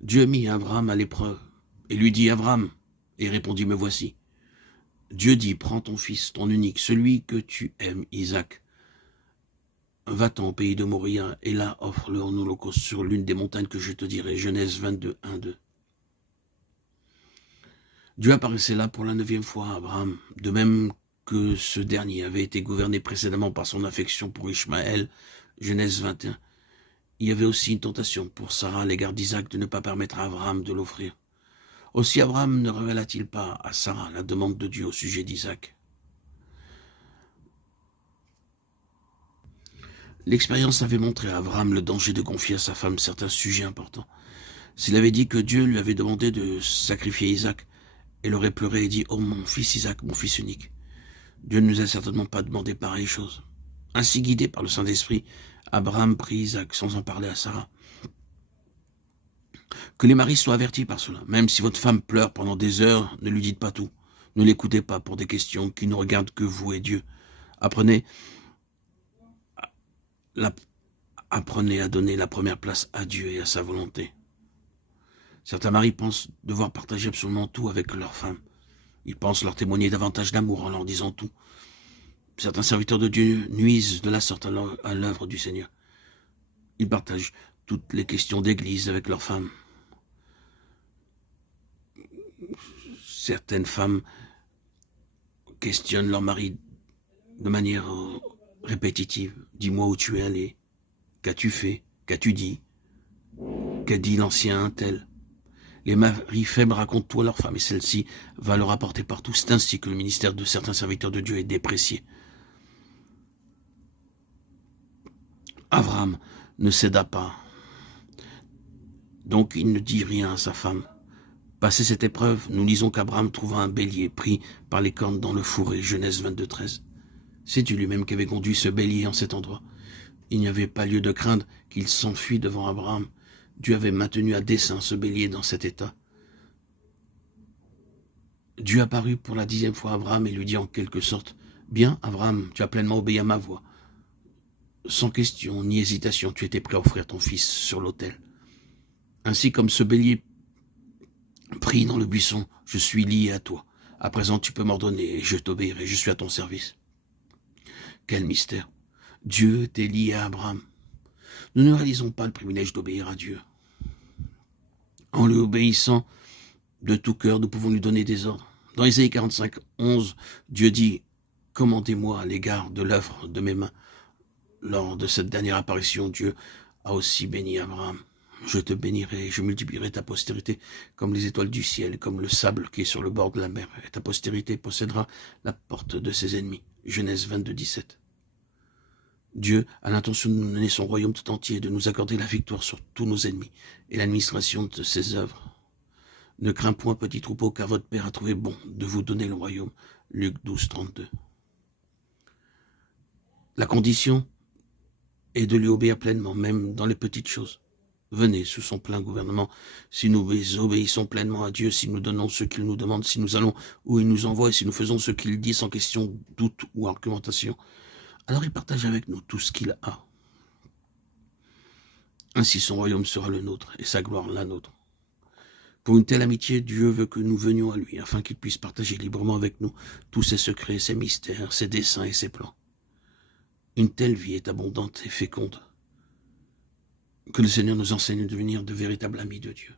Dieu mit Abraham à l'épreuve et lui dit « Abraham » et répondit « Me voici ». Dieu dit « Prends ton fils, ton unique, celui que tu aimes, Isaac. Va-t'en au pays de Moria et là offre-le en holocauste sur l'une des montagnes que je te dirai. » Genèse 22, 1, 2. Dieu apparaissait là pour la 9e fois à Abraham, de même que ce dernier avait été gouverné précédemment par son affection pour Ishmaël, Genèse 21. Il y avait aussi une tentation pour Sarah à l'égard d'Isaac de ne pas permettre à Abraham de l'offrir. Aussi Abraham ne révéla-t-il pas à Sarah la demande de Dieu au sujet d'Isaac. L'expérience avait montré à Abraham le danger de confier à sa femme certains sujets importants. S'il avait dit que Dieu lui avait demandé de sacrifier Isaac, elle aurait pleuré et dit « Oh mon fils Isaac, mon fils unique ». Dieu ne nous a certainement pas demandé pareille chose. Ainsi guidé par le Saint-Esprit, Abraham prit Isaac sans en parler à Sarah. Que les maris soient avertis par cela. Même si votre femme pleure pendant des heures, ne lui dites pas tout. Ne l'écoutez pas pour des questions qui ne regardent que vous et Dieu. Apprenez à donner la première place à Dieu et à sa volonté. Certains maris pensent devoir partager absolument tout avec leur femme. Ils pensent leur témoigner davantage d'amour en leur disant tout. Certains serviteurs de Dieu nuisent de la sorte à l'œuvre du Seigneur. Ils partagent toutes les questions d'église avec leurs femmes. Certaines femmes questionnent leur mari de manière répétitive. Dis-moi où tu es allé, qu'as-tu fait, qu'as-tu dit, qu'a dit l'ancien tel. Les maris faibles racontent tout à leur femme et celle-ci va leur apporter partout. C'est ainsi que le ministère de certains serviteurs de Dieu est déprécié. Abraham ne céda pas. Donc il ne dit rien à sa femme. Passé cette épreuve, nous lisons qu'Abraham trouva un bélier pris par les cornes dans le fourré, Genèse 22, 13. C'est Dieu lui-même qui avait conduit ce bélier en cet endroit. Il n'y avait pas lieu de craindre qu'il s'enfuit devant Abraham. Dieu avait maintenu à dessein ce bélier dans cet état. Dieu apparut pour la 10e fois à Abraham et lui dit en quelque sorte « Bien, Abraham, tu as pleinement obéi à ma voix. Sans question ni hésitation, tu étais prêt à offrir ton fils sur l'autel. Ainsi comme ce bélier pris dans le buisson, je suis lié à toi. À présent, tu peux m'ordonner et je t'obéirai, je suis à ton service. » Quel mystère! Dieu était lié à Abraham. Nous ne réalisons pas le privilège d'obéir à Dieu. En lui obéissant de tout cœur, nous pouvons lui donner des ordres. Dans Ésaïe 45, 11, Dieu dit « Commandez-moi à l'égard de l'œuvre de mes mains. » Lors de cette dernière apparition, Dieu a aussi béni Abraham. « Je te bénirai et je multiplierai ta postérité comme les étoiles du ciel, comme le sable qui est sur le bord de la mer. Et ta postérité possédera la porte de ses ennemis. » Genèse 22, 17. Dieu a l'intention de nous donner son royaume tout entier, de nous accorder la victoire sur tous nos ennemis et l'administration de ses œuvres. Ne crains point, petit troupeau, car votre Père a trouvé bon de vous donner le royaume. Luc 12, 32. La condition est de lui obéir pleinement, même dans les petites choses. Venez sous son plein gouvernement. Si nous obéissons pleinement à Dieu, si nous donnons ce qu'il nous demande, si nous allons où il nous envoie et si nous faisons ce qu'il dit sans question, doute ou argumentation, alors il partage avec nous tout ce qu'il a. Ainsi son royaume sera le nôtre et sa gloire la nôtre. Pour une telle amitié, Dieu veut que nous venions à lui, afin qu'il puisse partager librement avec nous tous ses secrets, ses mystères, ses desseins et ses plans. Une telle vie est abondante et féconde. Que le Seigneur nous enseigne de devenir de véritables amis de Dieu.